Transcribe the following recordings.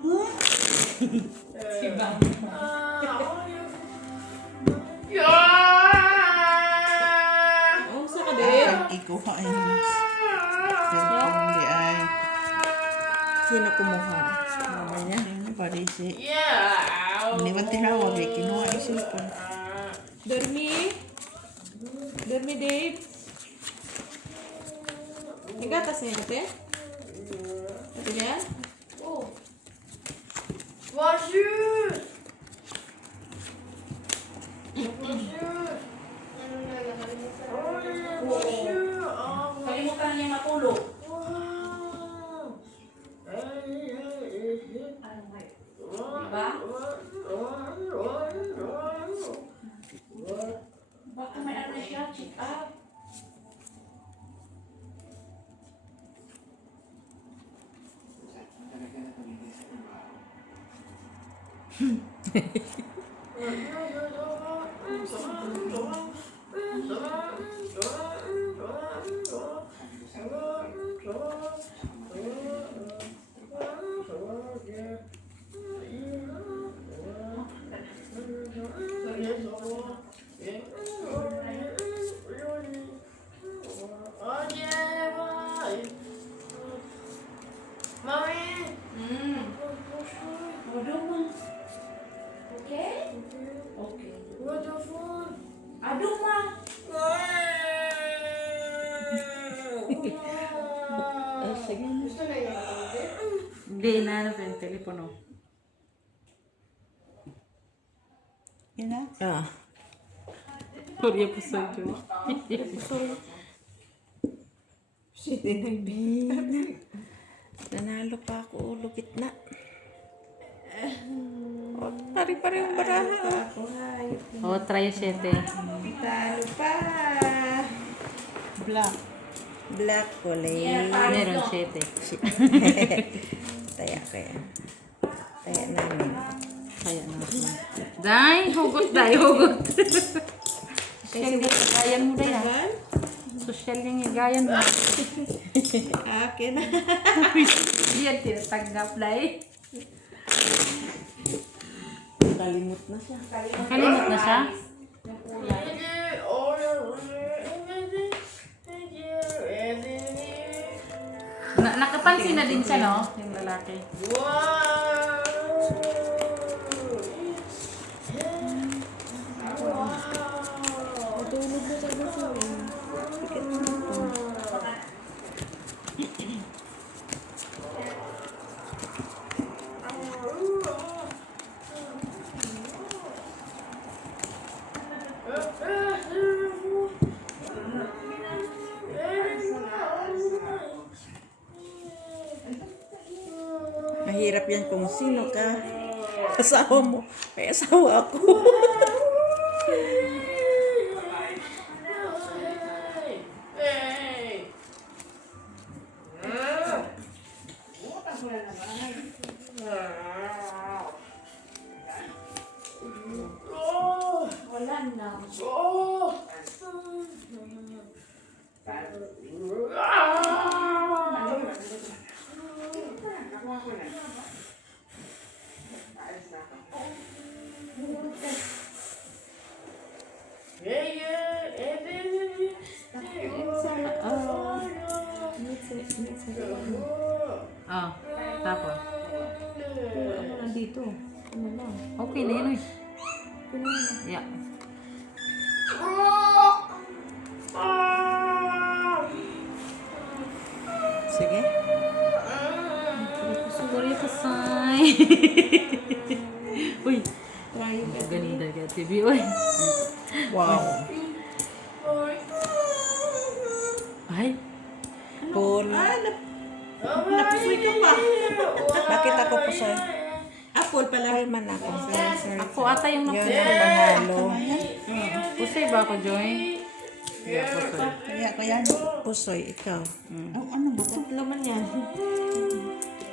Si Bang. Oh, sa ka din. Ikuha ay cellphone di ay. Sino kumuha? Mama niya. Ano ba di si? Hindi man tinawag eh. Kinuha yung cellphone. Dormi. Dormi, Dave. Igatas niya ate? Ate niya? Bonjour! Bonjour! Bonjour! Kalimutan niya matulog. Diba? Baka may ano siya, check up. Mami! Waduh, Ma. Okay? Okay. What the fuck? Aduh, Ma. Sige. Gusto na yung Hindi, inaano ko yung telepono. Yun na. Ah. Korea po sa iyo. Shit, nagbihina. Nanalo pa ako, lugit na. Oh, pari-pari yung baraha. Oh, try 7. Talo pa. Black. Black kulay. Meron 7. Taya kaya. Taya namin. Kaya na. Day, hugot, day, hugot. Social yung higayan mo, day, ha? Social yung higayan mo. Akin na. Diyan, tinatanggap, day. Kalimut na siya. Kalimot na siya? Nakapansin na din siya, no? Yung lalaki. Matulog na sa gusto. Pikit mo na ito. Mahirap yan kung sino ka. Asawa mo. May asawa ako. Wala na. Ah, tapos. Ano nandito? Ano lang? Okay na yun, eh. Yeah. Sige. Sorry ka, Sai. Uy. Ganda ka, TV. Uy. Wow. Ay. Paul. Napusoy ka pa. Bakit ako pusoy? Apple pala. Kalman ako. Sorry. Ako ata yung Yun nakuha. ang panalo. Pusay ba ako, Joy? Yeah, pusay. Kaya ko yan. Pusoy, ikaw. Oh, ano ba ito? Ito naman yan.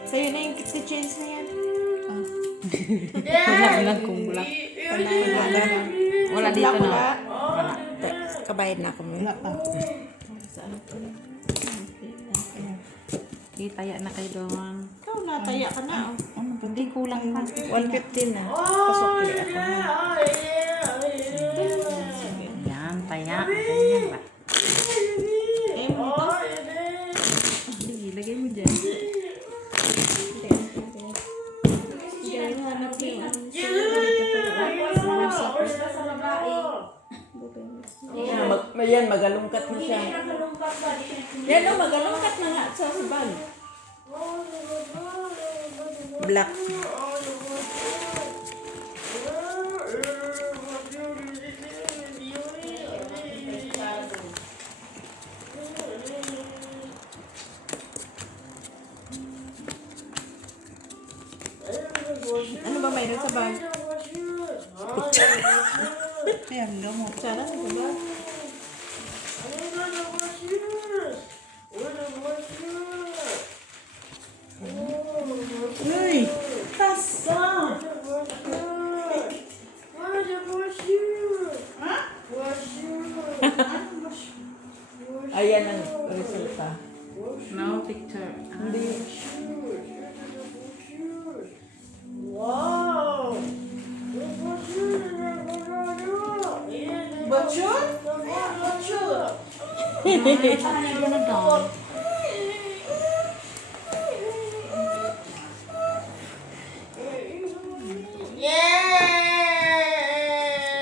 Sa'yo na yung change na yan. Wala lang kung black. Wala dito na. Wala. Wala. Kabayad na ako mo. Wala pa. Saan ko na? Kitaya na kayo doon. Ikaw nataya ka na. Oh. Ano ba Hindi, kulang pa. 150 na. Pasokli ako ha. Yan, taya. Ganyan ba? Sige, lagay mo dyan. Yan, magalungkat na siya. Yan o, magalungkat na nga sa bag. Black. Ano ba mayroon sa bag? Ayan, gamot. Sana sa bag. Uy! Tasa! Ayan ang resulta. No picture. Hindi. Wow! Bachon? Ano na daw?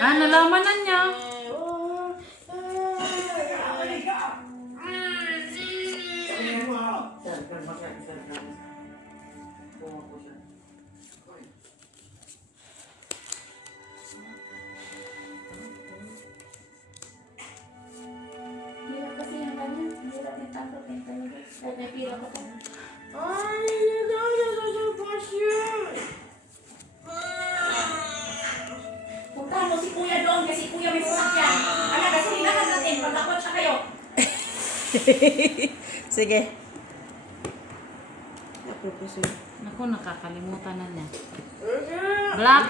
Ah, nalaman na niya. Hirap kasi yung kanya. Hirap yung tanto. Kahit may pira ko pa. Puntahan mo si Kuya doon kasi Kuya may sasakyan. Ano kasi hinahan natin. Pagkakot siya kayo. Sige. Apropos yun. Naku, nakakalimutan na niya. Black.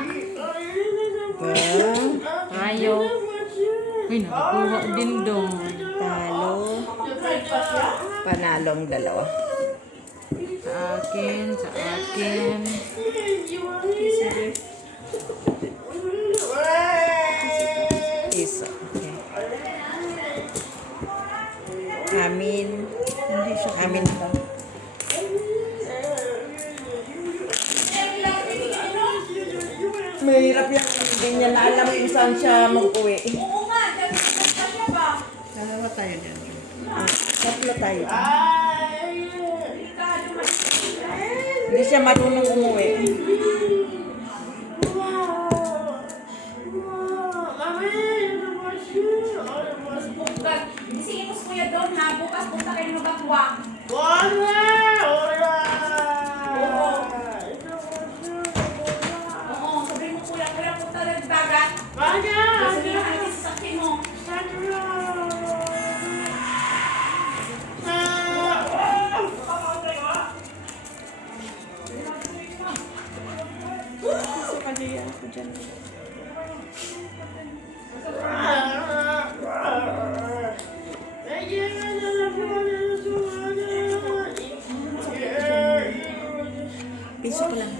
Rayo. Uy, nakakuha din doon. Talo. Panalong dalawa. Sa akin, sa akin. Iso. Okay. Amin. Hindi siya. Amin ba? Mahirap yan. Hindi niya na alam kung saan siya mag-uwi. Oo nga. Dami siya ba? Dalawa tayo dyan. Tatlo tayo. Delikado man. Hindi siya marunong umuwi. Bukas. Isingin mo si Kuya doon ha. Bukas punta kayo ng Bagwa. Oo. Sabihin mo Kuya. Kuya punta ng dagat. Kasi hinahan yung sasakyan mo. Sa kanya ako dyan. Piso ko lang.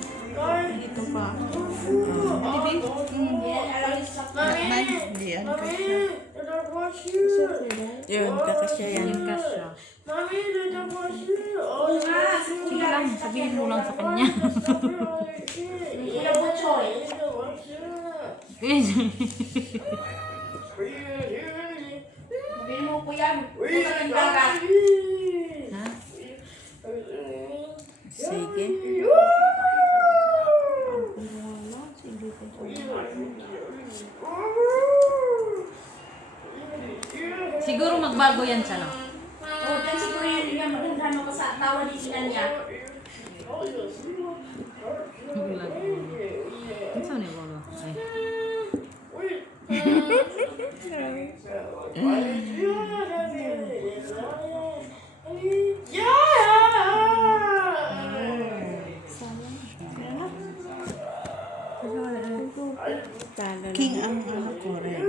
Dito pa. Hindi yan. Yun, kakasya yan. Yung kasya. Oo nga. Sige lang, sabihin mo lang sa kanya. Kuya Butchoy. Sabihin mo Kuya. Punta ng dagat. Ha? Sige. Siguro magbago yan siya, no? Oo, dyan siguro yung magandang mo sa tawa ni sila niya. Maglag. Ano saan yung bago? Ay. King ang ano ko rin.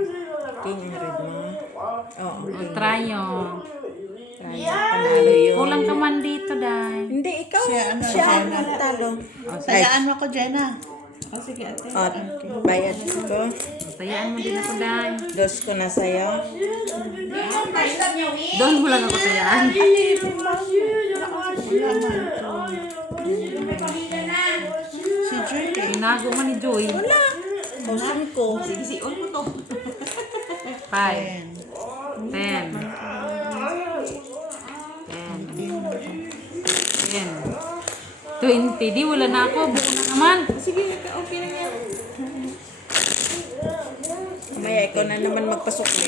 King ang red mo. Oo. O, try yung. Panalo yun. Kulang ka man dito, Day. Hindi, ikaw. Siya Siya ang nagtalo. Tayaan mo ko, Jenna. O, bayad ko. Tayaan mo din ako, Day. Dos ko na sa'yo. First love niya, Win. Doon mo lang ako tayaan. May pamilya na. Si Joy eh. Inago man ni Joy. Kusin ko. 5, 10, 20. Di, wala na ako. Buo na naman. Sige, okay na yan. Mamaya ikaw na naman magpasukli.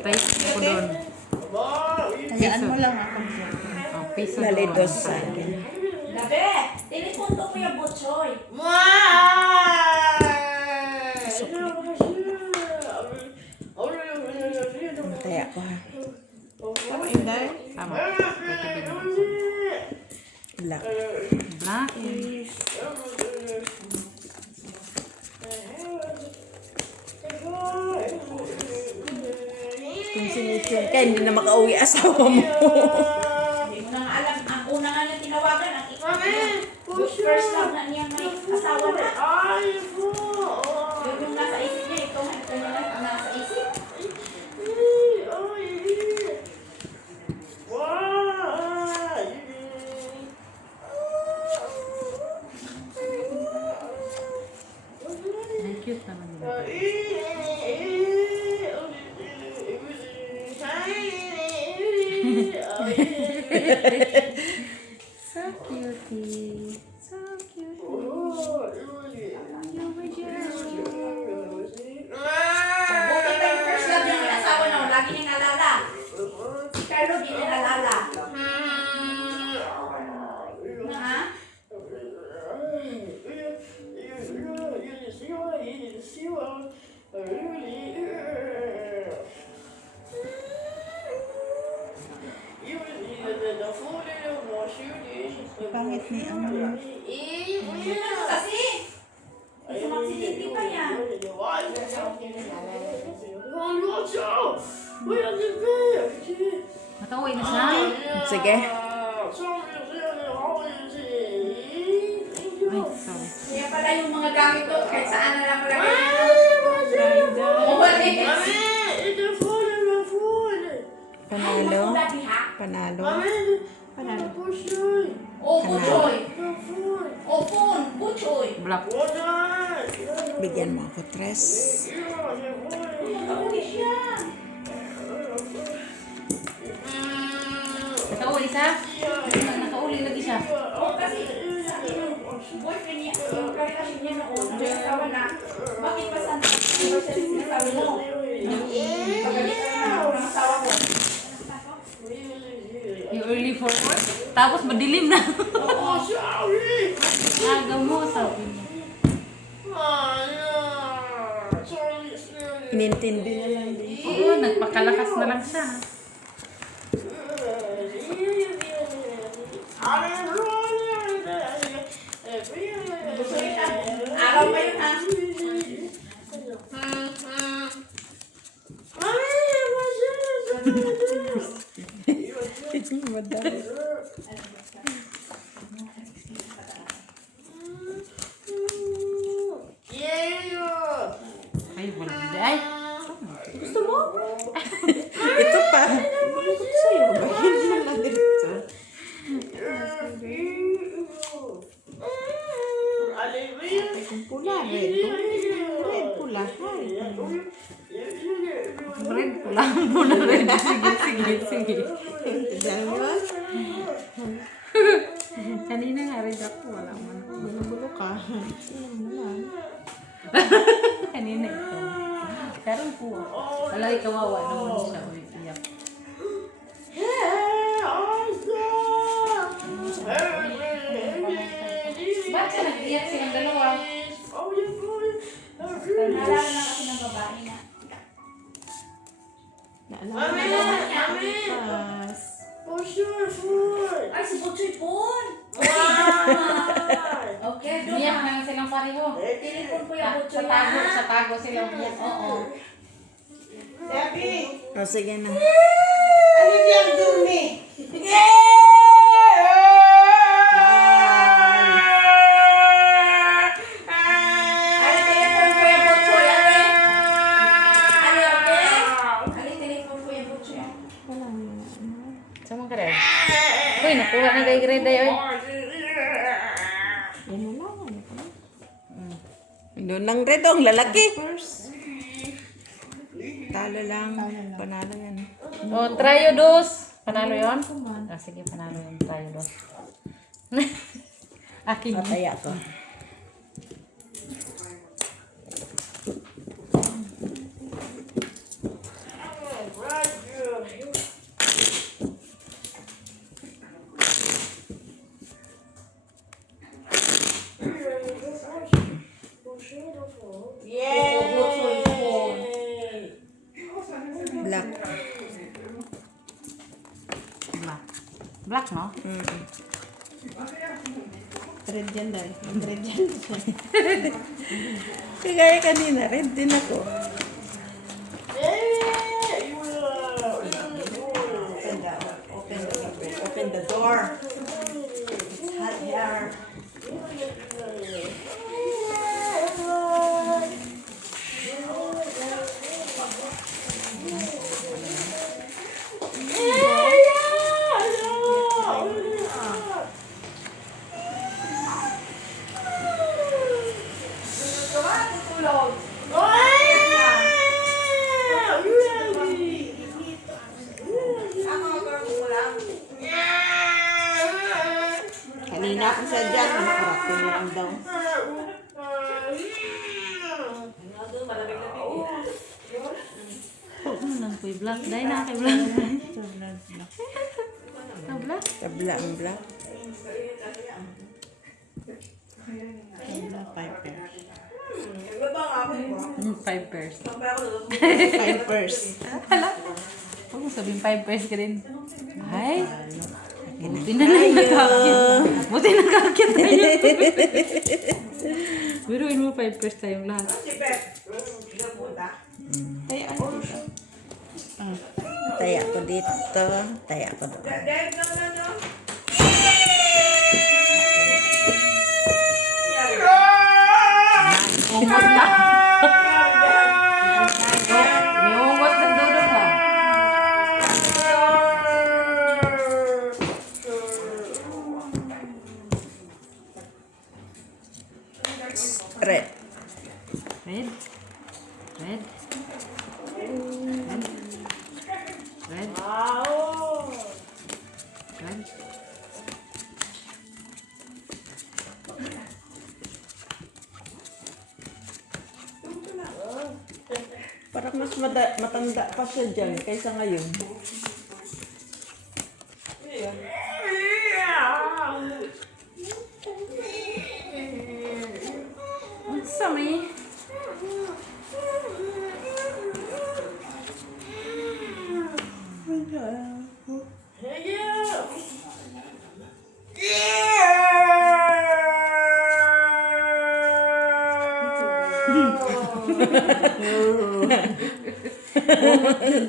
Tayo ako doon. Tayaan mo lang ako. Oh, piso Dali, doon. dos sa akin. Gabi, tinipunto ko yung butchoy. Taya ko ha. Tama. Black. Black. Kung sinisyon ka, hindi na makauwi asawa mo. Hindi mo na nga alam. Ang una nga niya tinawagan, ang first love na niya may asawa na. Yung nasa isip niya, ito nga ang nasa isip. Ang cute naman nila. So cutie. So cute. Buti pa yung first love niya may asawa na, lagi niya nalala. Si Carlo di niya nalala. Ha? Pangit ni ano. Yun na kasi. Isa magsiliti pa yan. Nakauwi na siya. Sige. Ay, sorry. Kaya pala yung mga gamit ko, kahit saan na lang malagay nito. Panalo. Dati ha? Panalo. O, Buchoy. O, Pun. Buchoy. Black. Bigyan mo ako 3. Nakauwi siya. Nakauwi siya? Nakauwi lagi siya. O, kasi sabi yung boyfriend niya, yung karelasyon niya noon, ang asawa na, bakit pa sa sinasabi mo? Pagalitan na ako ng asawa ko. You early for work? Tapos madilim na. Aga mo, sabi mo. Inintindi na lang din. Oo, nagpakalakas na lang siya. Araw pa yun ha? Madami. Ay, wala. Ay, Ito pa. Ito sa'yo. Hindi na lang dito. Kung pula, red. Red pula. red pula mo na red. Sige. Diyan mo. Kanina nga red ako. Wala mo na. Bulo ka. Alam mo lang. Kanina ito. Karoon po. Wala, ikawawa naman siya. Iyak. Ba't siya nag-iyak silang dalawa? Naalala na kasi ng babae na. Naalala mo lang ang pas. Ay, si Buchoy Pun! Okay, doon Iyak na. na silang pareho. Tinipon ko yung Sa Buchoy tago, ha? sa tago silang Oo. Debbie! O, sige na. Ano yung dumi? Ano telepon ko yung butsoy, ano? Ano yung telepon ko yung butsoy? Sama ka rin. Uy, nakuha na kay Greda yun. Doon lang red ang lalaki. Talo lang. Panalo yan. O, trayo dos. Panalo yun? Ah, sige, panalo yun. Trayo dos. Akin. Pataya ko. Black. Black. Black, no? Red yan dahil. Red yan. Kagaya kanina, red din ako. Open the door. It's hot here. Kanina ako sa dyan, nakarating lang daw. Ano lang po yung black. Dahil na kay black. Ah, black? Tabla ang black. Tabla, 5 pairs. 5 pairs. 5 pairs. Huwag mo sabihin 5 pairs ka din. Ay. Buti na lang nakakit. Buti nakakit tayo. Biruin mo 5 pairs tayong lahat. Taya ko dito. Taya ko doon. Umot na. May umot na dulo mo. Red. Red. Red. Red. Red. Parang mas matanda pa siya dyan kaysa ngayon. Ang sami.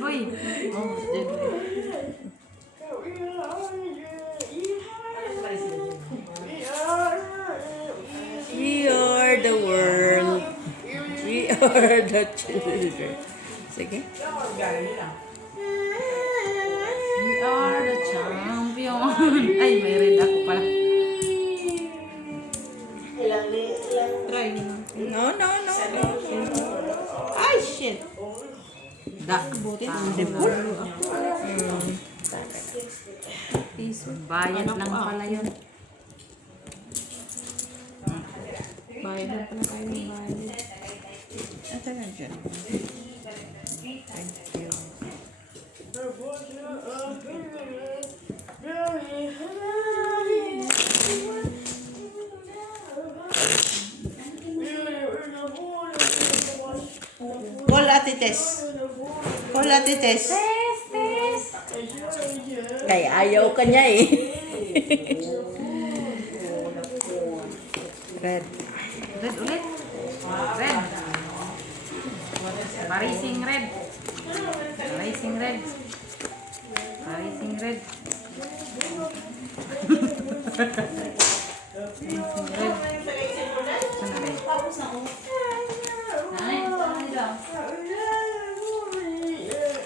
Boy. Almost dead. We are the world. We are the children. Sige. We are the champion. Ay, may red ako pala. Try mo. No, no, no, no. Ay, shit. Dak. Bayad lang pala yun. Bayad na pala kayo ng bayad. Ito na dyan. Thank you. Call Ate Tess. Call Ate Tess. Kaya ayaw ka niya eh. Red. Red ulit. Red. Parising red. Rising red. Rising red. Rising red. Sana red. Tapos na oh. Ay, Ano nila?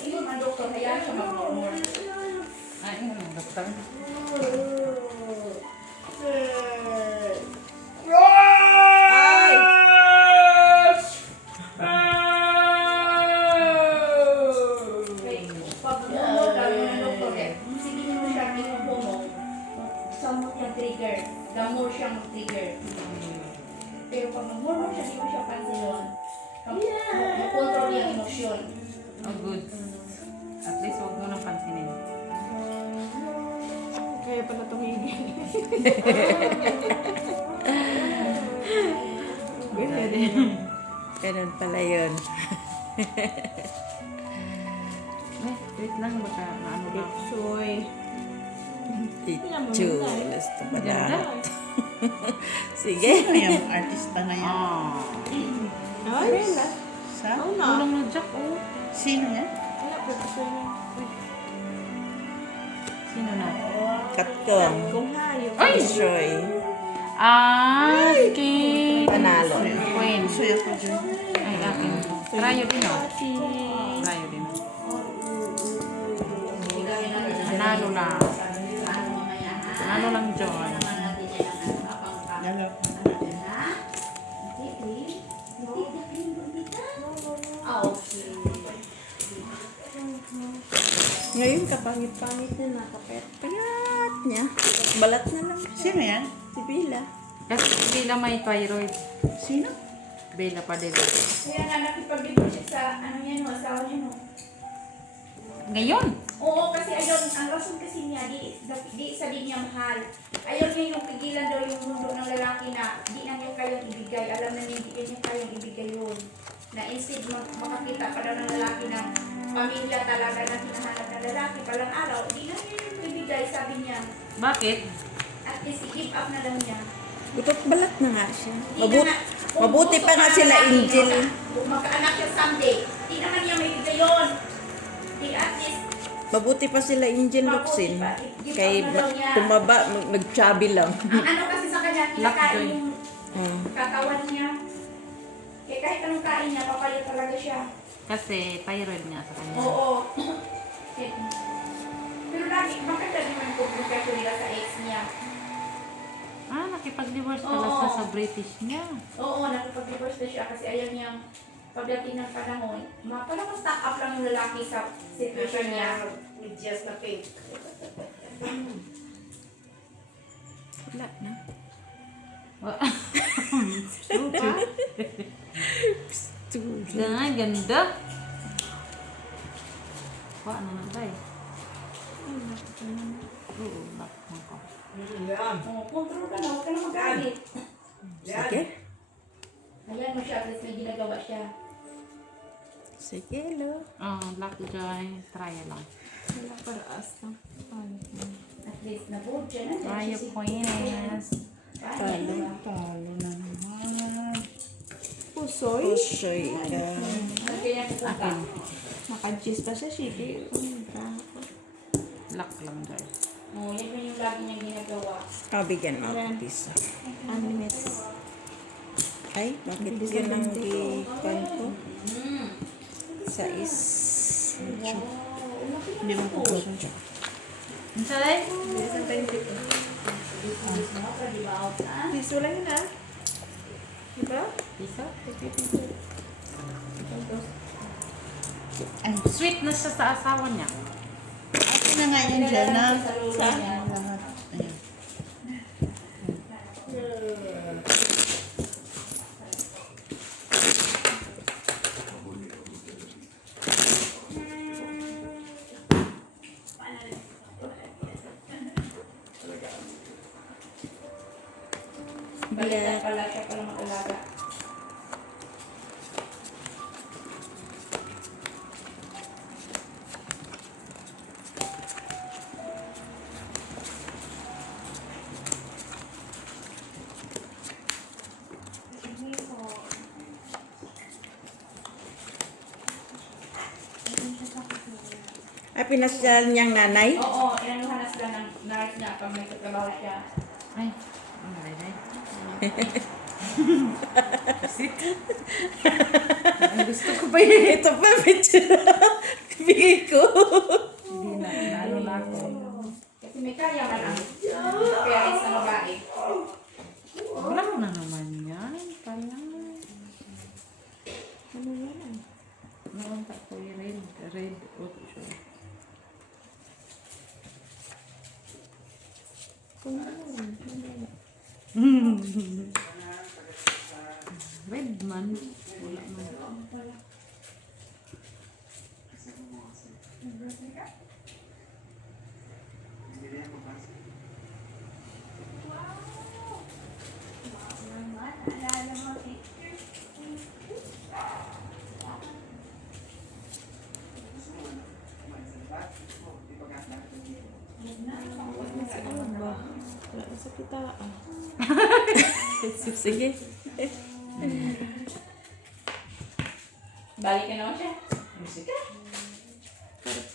Iyon ang doktor, hayaan siya mag-normal. ay, ano yung doktor? Ay! Okay. Pag normal, lalo ng doktor eh. Sige mo siya, may kumo. Sa mo siya trigger. Damo siya mag-trigger. Pero pag normal siya, di mo siya pansin. Control yung emosyon. Oh, good. At least huwag mo nang pansinin. Kaya pala tumigil. Ganun pala yun. Wait lang, baka ano ba? Soy. Pichu. Gusto ba Ganda. na? Sige. Sino yung artista na yan? Ah. Ay, wala. Sa? Oo na. Kulang na Jack, oh. Sino yan? Wala, professor na. Sino na? Katkong. Kung hayop. Ay! Shoy. Ah, okay. Panalo. Queen. Suya ko dyan. Ay, akin. Trayo din, oh. Pati. Trayo din. Bigay na rin. Panalo na. Ano mamaya ha? Panalo lang, John. Naman natin yan ang kapang-kapang. Lalo. Okay. Ngayon, kapangit-pangit na nakapet. Payat niya. Balat na lang siya. Sino yan? Si Bila. Kasi Bella may thyroid. Sino? Bella pa din. Kaya nga nakipag-debut siya sa ano yan, no, asawa niya, no? Ngayon? Oo, kasi ayaw, ang rason kasi niya, di sa di niya mahal. Ayaw niya yung pigilan daw yung mundo ng lalaki na di na niya kayong ibigay. Alam na niya, di niya kayong ibigay yun. Na instead makakita pa daw ng lalaki ng pamilya talaga na hinahanap ng lalaki palang araw, di na niya yung ibigay, sabi niya. Bakit? At least i-give up na lang niya. Butot balat na nga siya. Di na nga- kung mabuti gusto pa nga ng sila, lalaki, Angel. Kung magkaanak siya someday, di naman niya may ibigay yun. Di at least Mabuti pa sila Angel Luxin. Kay Mabuti tumaba, nag-chubby lang. ang ano kasi sa kanya, kinakain yung Hmm. katawan niya. Kaya kahit anong kain niya, papayat talaga siya. Kasi thyroid nga sa kanya. Oo. Pero lagi, maganda naman komunikasyon nila sa ex niya. Ah, nakipag-divorce pala Oo. siya sa British niya. Oo, nakipag-divorce na siya kasi ayaw niyang pagdating ng panahon, parang ma-stock up lang yung lalaki sa situation niya. With just na pink. Wala na. Ay, ganda. Wah, ano na tayo? Oo, bakit ko. Oo, control ka na, huwag ka na magalit. Sige. Ayan mo siya, at least may ginagawa siya. Sige, lo. Oh, Lockjoy. Try lang. Wala para as na. At least na-board siya na. Try your Queeness. Talo. Talo na naman. Pusoy. Pusoy ka. Kaya pupunta. Akin. Naka-cheese pa siya, shitty. Lock lang, Joy. Oo, yan yun yung lagi niyang ginagawa. Kabigyan mo Ayan. ako pisa. Animate. Ay, bakit yun ang gipan ko? Hmm. Sa is... Hindi mo po ko. Ang salay? Piso lang yun ah. Diba? Piso? Ay, Sweet na siya sa asawa niya. akin na nga yun dyan na. Sa lolo niya. Lahat. Ayan. Baliktad pala siya pala mag-alaga. Ay, pinasal niyang nanay? Oo, inanuhan na sila ng nurse niya pag may katrabaho siya. Ay. Ay. Ang gusto ko pa yun. Ito pa, picture. Bigay ko. Hindi na. Lalo na ako. Kasi may kaya man ang parents na babae. Wala na naman yan. Pala. Ano yan? Naman pa ko yung red. Red. Ocho. Red man. Wala man. Wala na sa kita. Sige. Balik ka naman siya.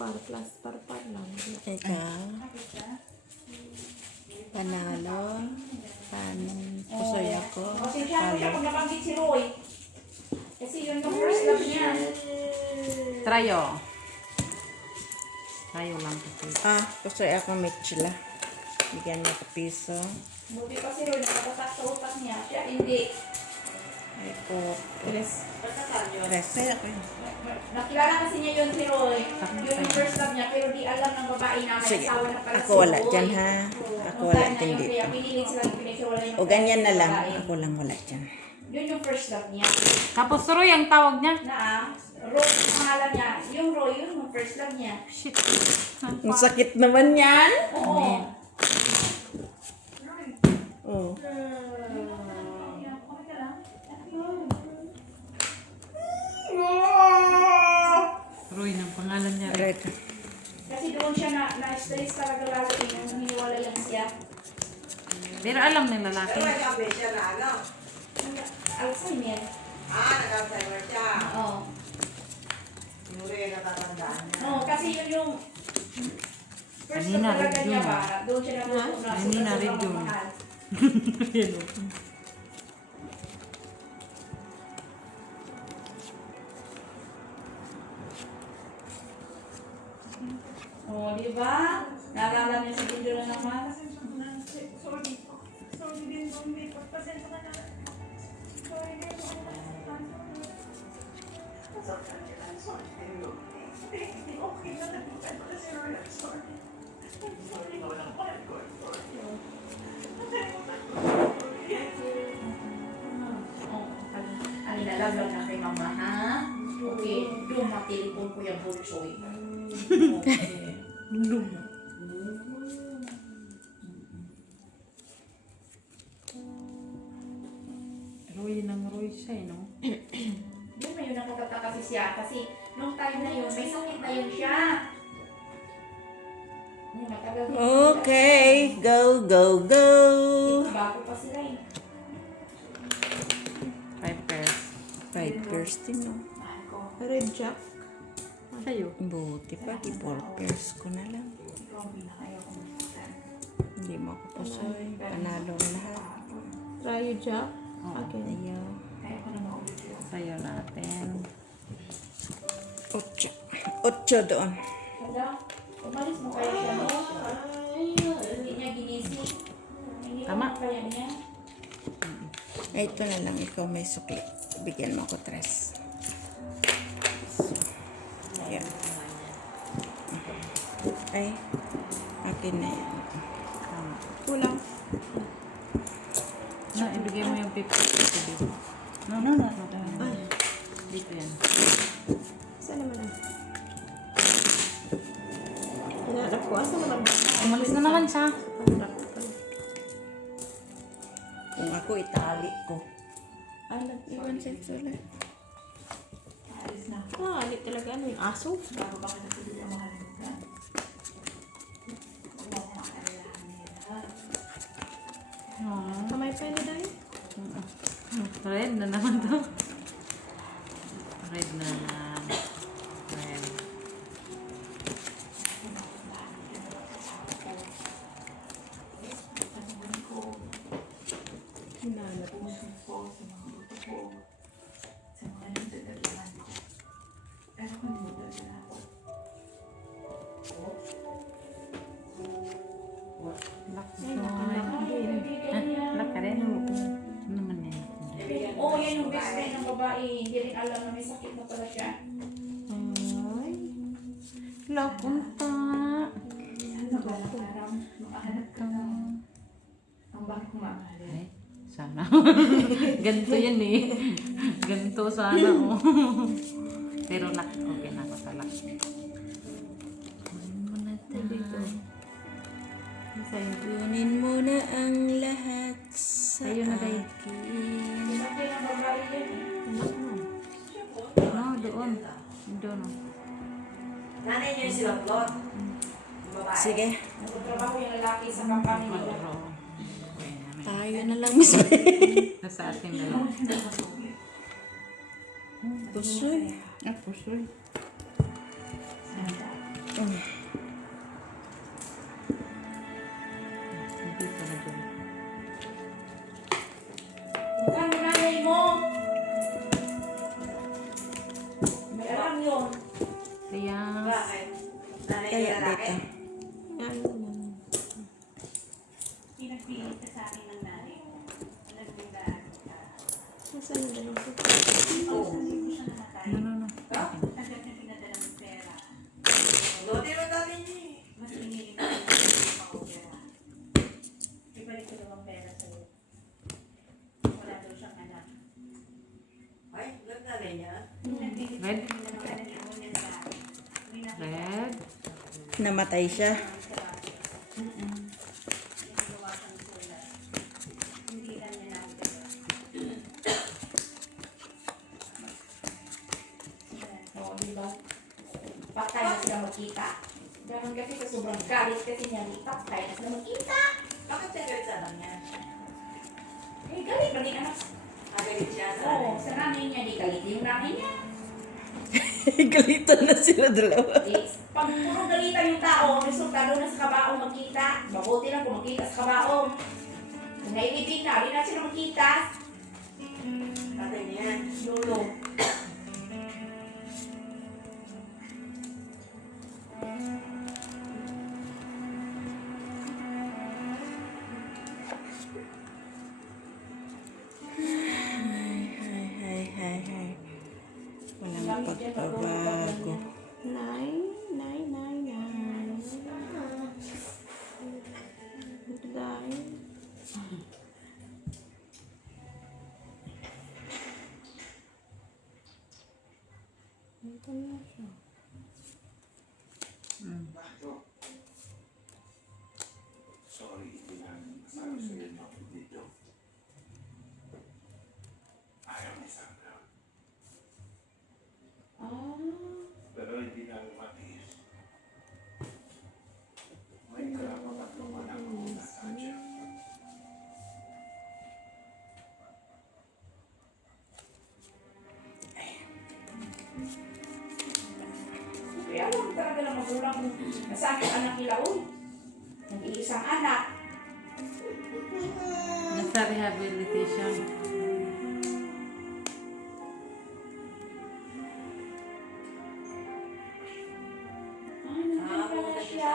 Par lang. Ikaw. Panalo. Pusoy ako. Kasi siya mo siya kung nabanggit si Roy. Kasi yun yung first love niya. Trayo. Trayo lang kasi. Pusoy ako, Mitchila. Bigyan mo ka piso. Buti pa si Roy, nakatatak sa utak niya. Siya hindi. Ay po. Tres. Kaya ko yun. Nakilala kasi niya yun si Roy. Yun yung first love niya, pero di alam ng babae na may Sige. asawa na pala Ako wala dyan, ha? Ako wala dyan dito. Kaya pinilit silang pinagsiwala yung O ganyan na lang. babae. Ako lang wala dyan. Yun yung first love niya. Tapos Roy ang tawag niya. Roy, yung pangalan niya. Yung Roy, yun yung first love niya. Shit. Ang sakit naman yan. Oo. Oh. Roy ng pangalan niya. Red. Red. Kasi doon siya na-stress talaga lalo yung hiniwalayan siya. Pero alam ng lalaki. Alzheimer. nag-Alzheimer siya. Oo. Siguro yung natatandaan niya. Oo, kasi yun yung first Kanina, love talaga red niya yun. ba? Doon siya nagustuhan na Kanina, red sobrang yun. mahal. Oh, di ba? Naalala niyo sa video na naman? Alinalag na kay mama, ha? Okay, yung matelipon ko yung bulsoy. Okay. Roy ng Roy siya, no? Yun na yun nakakataka kasi siya. Kasi nung time na yun, may sakit na yun siya. Yung matagal din. Okay. Go, go, go. Bago pa sila eh. 5 pairs. 5 pairs din, no? Mahal ko. Red Jack. Sa'yo. Buti pa, 4 pairs ko na lang. Ikaw ang pinakayaw ko. Hindi mo ako pusoy. Panalo ang lahat. Rayo Jack. Okay. Ayaw. Kaya ko na maulit yun. Sa'yo natin. 8 doon. Hala, umalis mo kaya siya mo? Hindi niya ginising. Hindi Tama. mo kaya niya. Ay, ito na lang. Ikaw may sukli. Bigyan mo ako 3. Ayan. Ay, akin na yan. Kulang. No, ibigay mo yung 50 dito. No, No, no, no. dito yan. Saan naman ah? Hinahanap ko. Asa naman ba? Umalis na naman siya. Hanap ko pala. Kung ako, itali ko. Ah, nag-iwan siya sila. Alit talaga. Ano yung aso? Kamay pa yun dahil? Red na naman to. Red na. Red. po, sa mga luto po, sa mga nagdadalahan ko. Pero kung hindi mo dadalahan ko, Lak ka rin. Ano naman yan? Oo, yan yung best friend ng babae. Hindi rin alam na may sakit na pala siya. ay, Lapunta. Ano ba? Parang makahanap ka ng ang bangko mamahal. Ay, sana. Ganito yan eh. Ganito sana oh. Pero okay na ako sa lak. Kunin mo na tayo. kunin mo na ang lahat sa Ayun na guys. akin. Sakit ng babae yan eh. No, doon. Doon oh. Nanay niyo yung silaplot. Babae. Sige, Nagtatrabaho yung lalaki sa kampanya nila. Pero, okay naman. tayo na lang, Miss May. Nasa atin na lang. Pusoy. Ah, pusoy. Dito na doon. Magkano nanay mo? May alam yun. Kaya, Bakit? Nanay niyo Kaya yung lalaki? dito. Yan lang. Pinagpilit ka sa akin ng nanay mo. Nagpindaan ka. Nasaan na dalawang puso? Oo. Hindi mo siya namatay. no. Agad na pinadala ng pera. Lote mo dami niyo eh. Mas pinili mo yung pang-opera. Ibalik ko daw ang pera sa'yo. Wala daw siyang anak. Ay, lang nanay niya. Nagpilit Red? ka na naman ang imo niya sa akin. Hindi na Red. Namatay siya. Hindi lang niya nakita. Oo, di ba? Patay na sila magkita. Ganun kasi sa sobrang galit kasi niya, patay na sila magkita. Bakit siya galit sa anak niya? Eh, galit pa din anak. Galit siya sa Oo, nanay. sa nanay niya, di galit yung nanay niya. Galitan na sila dalawa. Di, pag puro galitan yung tao, resultado na sa kabaong magkita. Mabuti lang kung magkita sa kabaong. Kung nailibig na, di na sila magkita. Tatay niya. Lolo. Hay. Walang pagbabago. Nay. Day. Ito na siya. Sorry, hindi namin masabi sa inyo dito. Ayaw ni Sandra. Pero hindi namin matiis. May karapatan naman ako na sadya. Kaya alam talaga ng magulang kung nasaan yung anak nila, uy. Nag-iisang anak. Nasa rehabilitation. Ay, nakita na siya.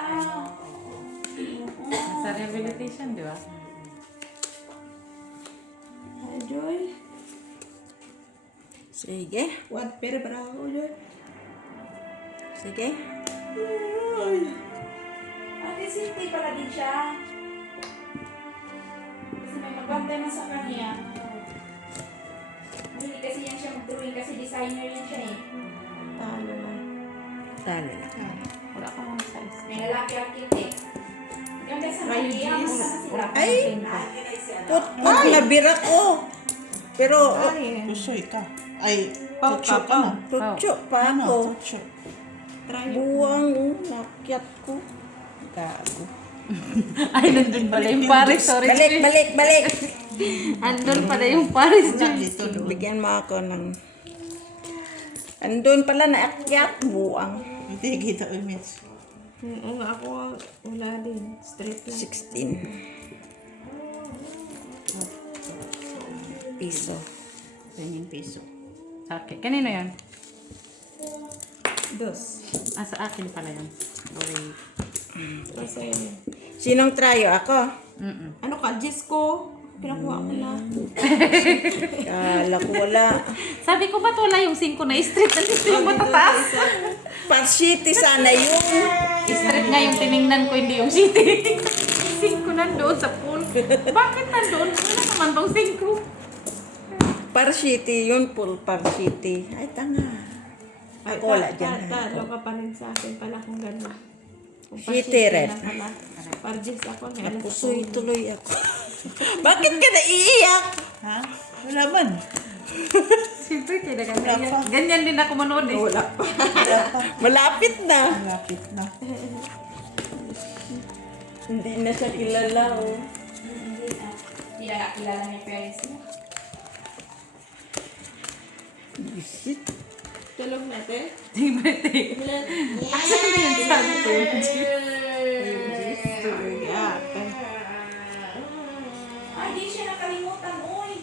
Nasa rehabilitation, di ba? Hi, Joy. Sige. What? Pero para ako, Joy. Sige. Ate Cindy pala din siya. Kasi may magbantay man sa kanya. Hindi kasi yan siya mag-drawing kasi designer yan siya eh. Talo lang. Talo lang. Wala ka lang size. May lalaki architect. Ganda sa kanya. Muna na sila. Ay! Nakikinig si ano. Put nabirak ko. Pero, Pusoy ka. Ay, tutso ka na. tutso pa Ano, ako. tutso. Buwang, nakyat ko. Gago. Ay, nandun pala yung Paris. Sorry. Balik. Andun pala yung Paris. Wala dito doon. Bigyan mo ako ng... Andun pala naakyat, buwang. Hindi kita image. Oo nga, ako wala din. Straight lang. 16. piso. 20 piso. Okay. Kanino yan? Dos. Ah, sa akin pala yun. Sorry. Kasi yun. Sinong trayo? Ako? Mm-mm. Ano ka? Jis ko? Pinakuha ko na. Kala ko wala. Sabi ko ba't wala yung 5 na straight? Nandito yung matataas. Parsity sana yung Straight nga yung tiningnan ko, hindi yung city. 5 nandoon sa pool. Bakit nandoon? Wala naman tong 5. Parsity yun, full Parsity. Ay, tanga. Ako wala dyan. Talo ka pa rin sa akin pala kung gano'n. Kung City red. Parjis ako nga. Pusoy tuloy ako. Bakit ka naiiyak? Ha? Wala man. Siyempre, ganyan din ako manood eh. Wala pa. Malapit na. Malapit na. Hindi na siya kilala. Oh. Hindi na kilala niya yung parents niya. Shit. Tulog natin. Asa na yung sabi ko yung Ay, di siya nakalimutan, oy.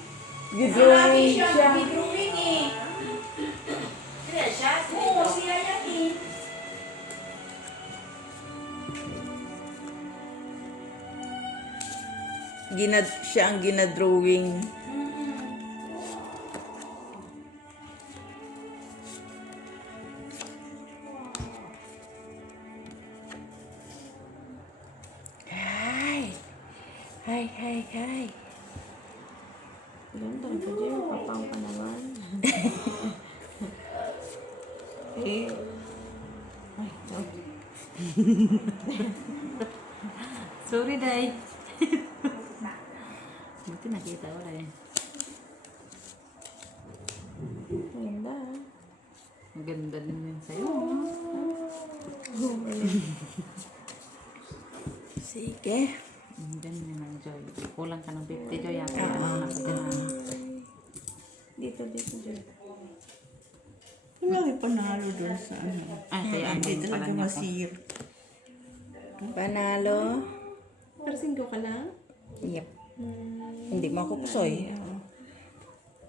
Gidrawing siya. siya. Gidrawing eh. Sila siya, Oo, sila yan eh. Siya ang ginadrawing. Hi. Ganda ka dyan. Kapang ka naman. Eh. Sorry, Day. Buti nakita ko eh. Ganda. Maganda din yun sa'yo. Sige. Ganyan ang Joy. Kulang ka ng 50, Joy. Ako ano na ko din. Dito, Joy. Wala may panalo doon sa ano. Ay, kaya ang Hindi din pala talaga niya ko. masir. Panalo. Parasin ko ka lang. Yep. Hindi mo ako pusoy.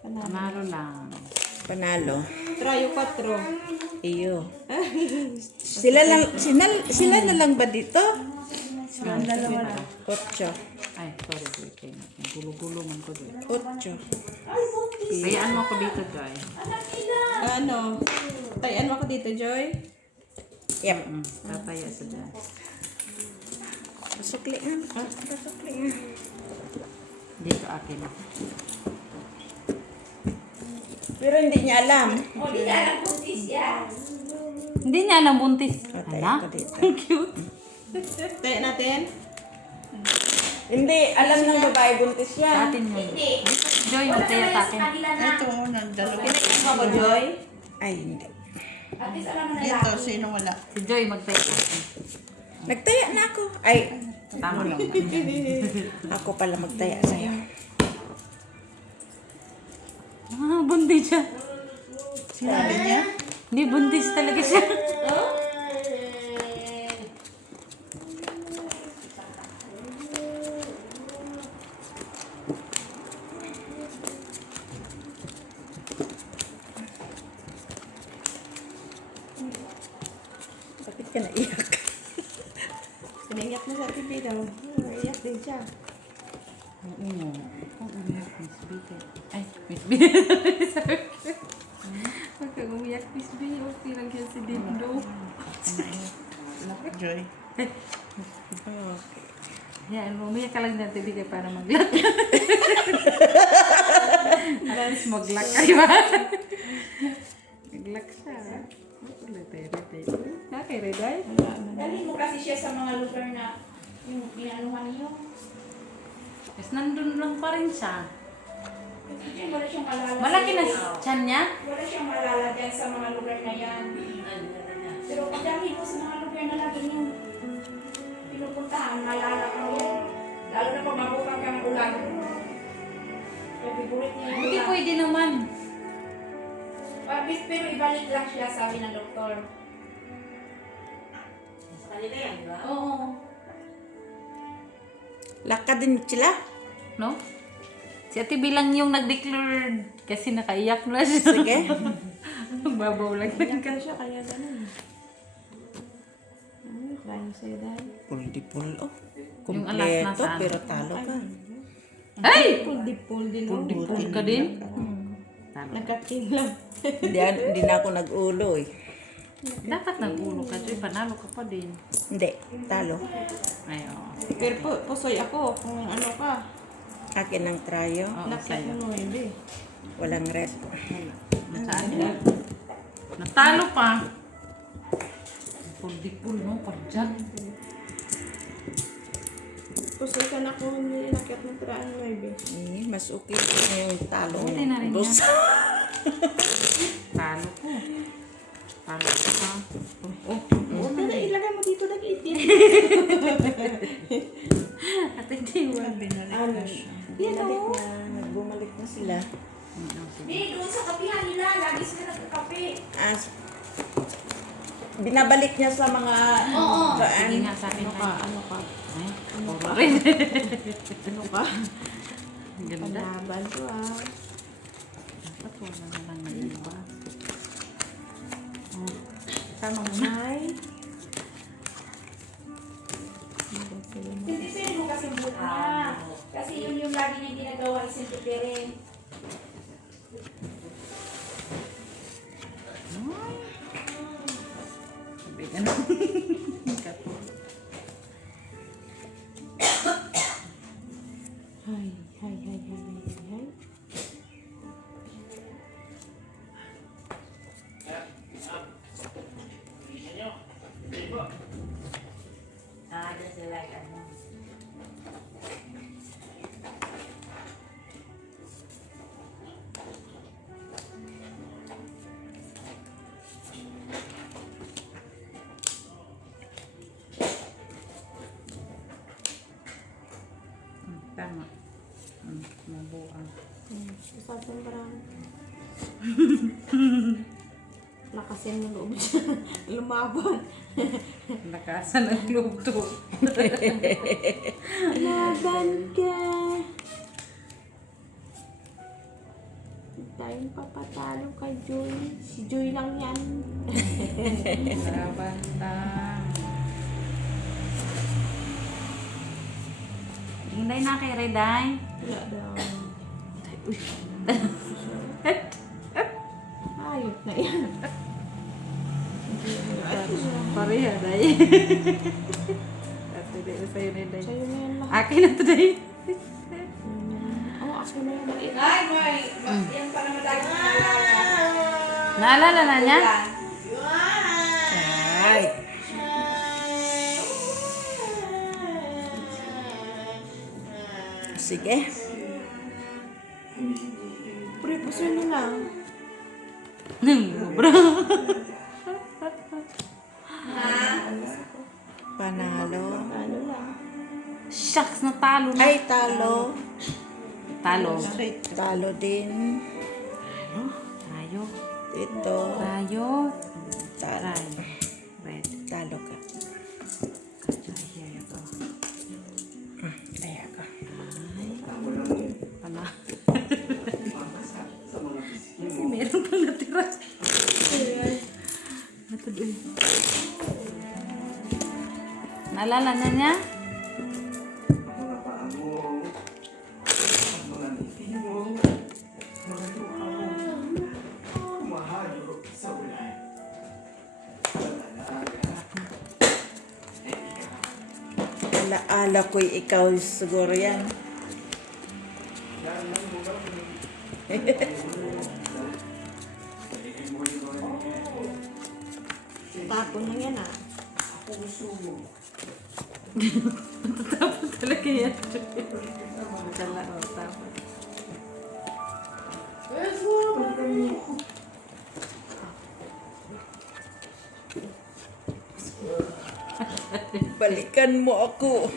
Panalo lang. Panalo. Trayo 4. Iyo. Sila na lang ba dito? Silang dalawa lang. 8. Ay, sorry, Joy. Gulo-gulo man ko, Joy. 8. Bayaan mo ako dito, Joy. Ano? Tayan mo ako dito, Joy. Yep. Tataya sa dyan. Pasukli nga. Pasukli nga. Dito akin. Pero hindi niya alam. O, di na alam kung siya. Hindi niya alam buntis. Patay Hala? ako dito. Cute. Tayan natin. Hindi, alam ng babae buntis Sa yan. atin yun. Hindi. Joy, Wala magtaya na sa yan akin. sa kanila na. Ito, nagdalawa. Ako, Joy. Ay, hindi. At least alam na Ito, lalaki. sino wala? Si Joy, magtaya sa akin. Nagtaya na ako. Ay, Tama lang. ako pala magtaya sa'yo. Ah, buntis siya. Sinabi niya? Hindi, buntis talaga siya. Bakit ka naiyak? Siningyak na sa TV daw. Iyak din siya. Oo. Miss B. Ay, Miss B. Huwag kang umiyak, Miss B. Okay lang yan si Dindo. Joy. Yan, umiyak ka lang dyan, tibigay para mag-lock. Alas, mag-lock kayo ba? Mag-lock siya. Rete. Okay, Reday? Dalhin mo kasi siya sa mga lugar na yung inanuhan niyo. Yes, nandun lang pa rin siya. Kasi wala siyang malala. Malaki na sa'yo. tiyan niya? Wala siyang malala dyan sa mga lugar na yan. Pero pag dalhin mo sa mga lugar na lagi niyong pinupuntahan, malala ka yan. Lalo na pag mabukang kang ulan. Kaya favorite niya yung Hindi ulan. pwede naman. Pero ibalik lang siya, sabi ng doktor. Sa kanila yan, di ba? Oo. Lakad din sila? No? Si Ate Bilang yung nag-declare kasi nakaiyak na siya. Sige. Babaw lang. Iyak siya, kaya ganun. Try mo sa'yo, dahil. Puldi-pul. Oh, Yung alas na kumpleto, saan? pero talo ka. Ay! Pull din. Pul ka din? Nagka-king lang. Hindi na ako nag-ulo eh. Dapat nag-ulo ka, Joy. Panalo ka pa din. Hindi, talo. Ay, oo. Pero pusoy ako kung ano ka. Akin ang trayo. Oo, Nakat sa'yo. mo, hindi. Walang red. Saan yan? Natalo pa. Pul-di-pul, no? Padyak. Pusoy ka na kung hindi nakat ng tiraan mo, ibe. Mas okay na yung talo. Buti na rin yan. Dos. Talo ko. Talo ko pa. Dada, ilagay mo dito lagi. At hindi mo. Bumalik na. Nagbumalik na sila. Di, doon sa kapihan nila, lagi sila nagkakape. Binabalik niya sa mga Oo. Sige nga sa akin. Ano ka? Ay, puro rin. Ano ka? Ang ganda. Palaban ko ah. Dapat wala na lang na iba. Oh. Tama mo na. Ay. Sintipirin mo kasi muna. Kasi yun yung lagi niyang ginagawa, sintipirin. Bigan. Kapo. Hay. Dyan sila ano. Tama. Mabuang. Usapan parang. Lakasin mo loob siya. Lumaban. Nakasan ang loob to. Laban ka. Tayong papatalo kay Joy. Si Joy lang yan. Labantang. Hinday na kay Reday. Wala daw. Ayot na yan. Pareha, Day. Kasi di sa'yo na Day. Sa'yo na yan lahat. Akin na to, Day. Oo, ako na yan. Ay, may. Yan para madaging naalala. Naalala na niya? Ay. Sige. Pre, pusoy na lang. Sobra. Panalo. Ano lang. Shucks, natalo na. Ay, talo. Talo. Talo din. Tayo. Ito. Tayo. Talo. Tayo. Red. Talo ka. Here you go. Kaya ka. Pala. Meron pang natira. Ito doon. Naalala na niya? Mga paa mo. Mga ngiti mo. Mga luha mo. Kumahalo sa ulan. Alaala ko'y ikaw siguro yan. Tapon lang yan ah. Tapos talaga yan. Dala, oh, tapos. Balikan mo ako.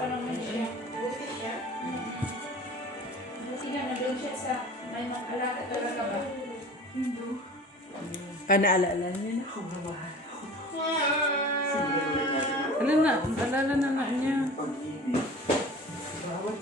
Parang ano siya. Buti siya. Buti na nandun siya sa may mga alaga talaga ba? Naalala niya na. Alala na nga niya. Pag-ibig. Bawat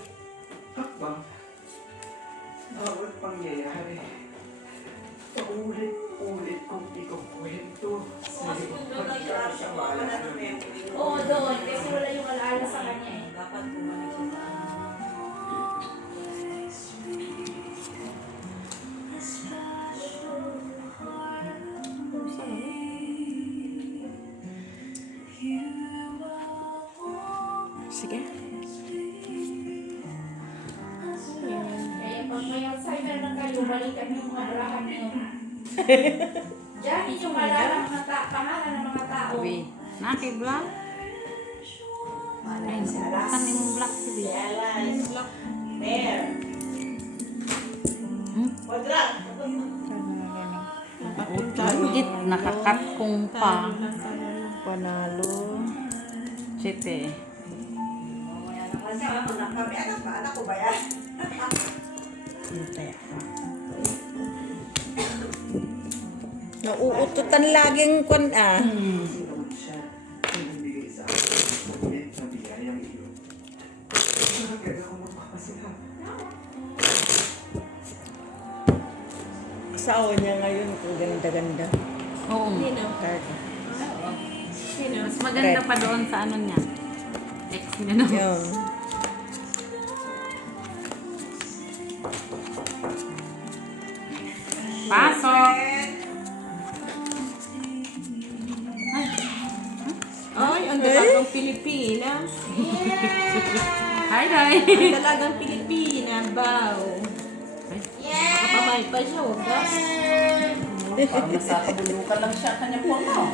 pag may Alzheimer na kayo, balikan niyo yung mga barahan niyo. Diyan ninyo malala mga pangalan ng mga tao. Sabi, nakiblock. Ay, kan yung black sabi. There. Quadrat. Git, nakakat kong pa. Panalo. Sete. Kasi ako nakami. Anak ko ba yan? Hintay ako. Nauututan laging kwan ah. Kasi naman siya ang nagbigay sa akin ng maliit na biyayang iyon. Talaga ako magpapasalamat. Asawa niya ngayon, ang ganda-ganda. Oo. Cardi. Mas maganda pa doon sa ano niya. Ex niya no. Yun. Pasok. Ay, ang dalagang Pilipina. Hi, Day. Ang dalagang Pilipina, bow. Kapamay pa siya, wagas. Parang nasakabulukan lang siya kanya po no.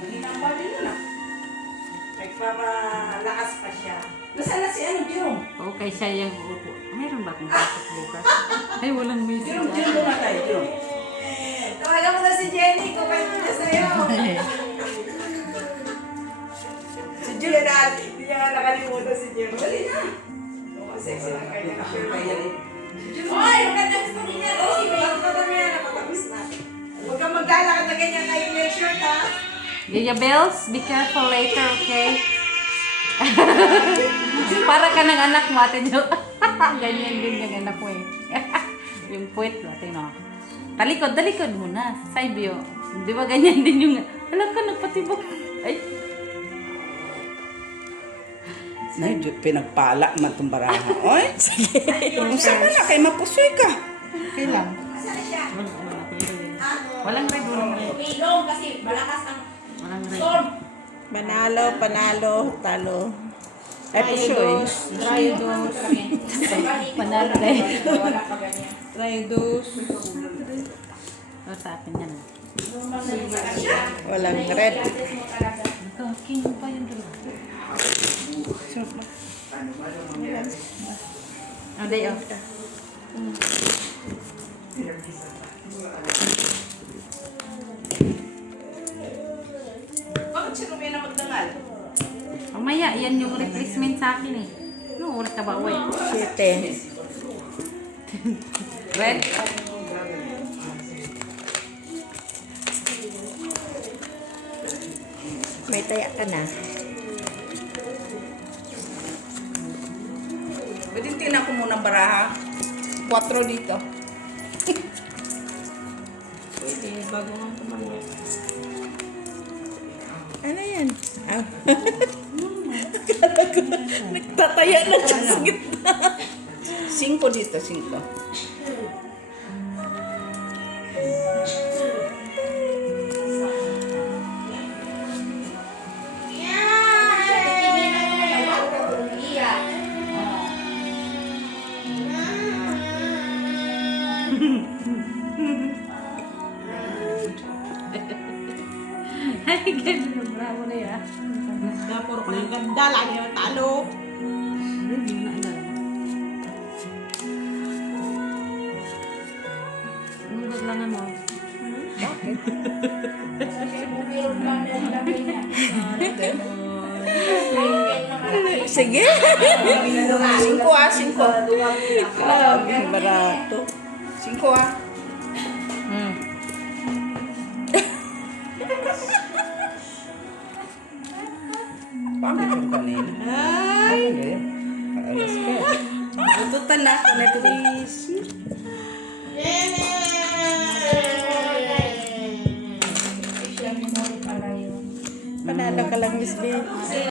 Hindi na ang bali na. Nagpapalakas pa siya. Nasaan na si ano, Jerome? Okay, siya yung uupo. Mayroon ba akong pasok bukas? Ay, walang message. Jerome, Jerome muna tayo, Jerome. Tawagan mo na si Jenny. Kumain mo na sa'yo. Si Julia na. Hindi niya nga nakalimutan si Jenny. Dali na. Sexy na kanya na. Hoy, maganda gusto niya. Oo, napatapos na. Napatapos na. Huwag kang maglalakad na ganyan kayo na yung shirt, ha? Yaya Bells, be careful later, okay? Para ka ng anak mo, ate Jo. Ganyan din yung anak mo eh. Yung puwet mo, tingnan mo. Talikod muna. Saibyo. Di ba ganyan din yung... Alam ka, nagpatibok. Ay. Medyo pinagpala man itong baraha. Oy, sige. Saan na kay mapusoy ka? Kailan? Asan na siya? Walang red, walang red. Pilong kasi malakas ang Walang red. storm. Panalo, panalo, talo. Ay, pusoy. Traidos. Panalo red. Wala pa ganyan. Traidos. O, sa akin yan. Walang red. Ito, king pa yung dalawa. Ano ba yung mangyari? O, day off. Bakit si Romeo na magdangal? Mamaya, yan yung replacement sa akin eh. Ano oras ka ba, uwi? 7. Red? May taya ka na. Pwede tingnan ko muna ang baraha. 4 dito. Pwede, bago nga tumangya. Ano yan? Ah. Akala ko, nagtataya na siya sa gitna. 5 dito, 5. Ay, ganun. Bravo na yan. Puro ka ng ganda, lagi naman talo. Hindi mo na alam. Anong baglangan mo? Sige. 5 ah, 5. Grabe, barato. 5 ah. Paano yung kanina? Ay! Alas ko. Tututan na ako na ito. Panalo ka lang, Miss B.